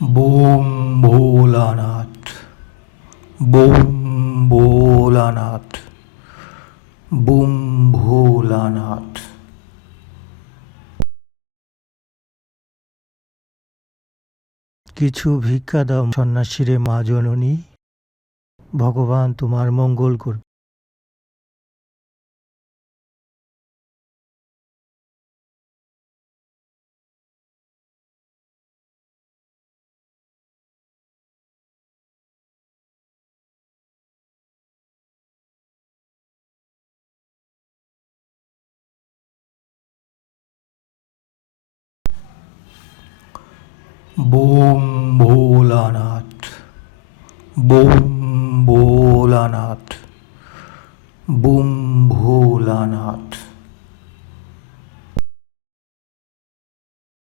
Bomb Bholanath bomb Bholanath bomb Bholanath. কিছু ভিক্ষা দাও সন্ন্যাসীরে মা জননী, ভগবান তোমার মঙ্গল করবে বোম ভোলানাথ বোম ভোলানাথ বোম ভোলানাথ।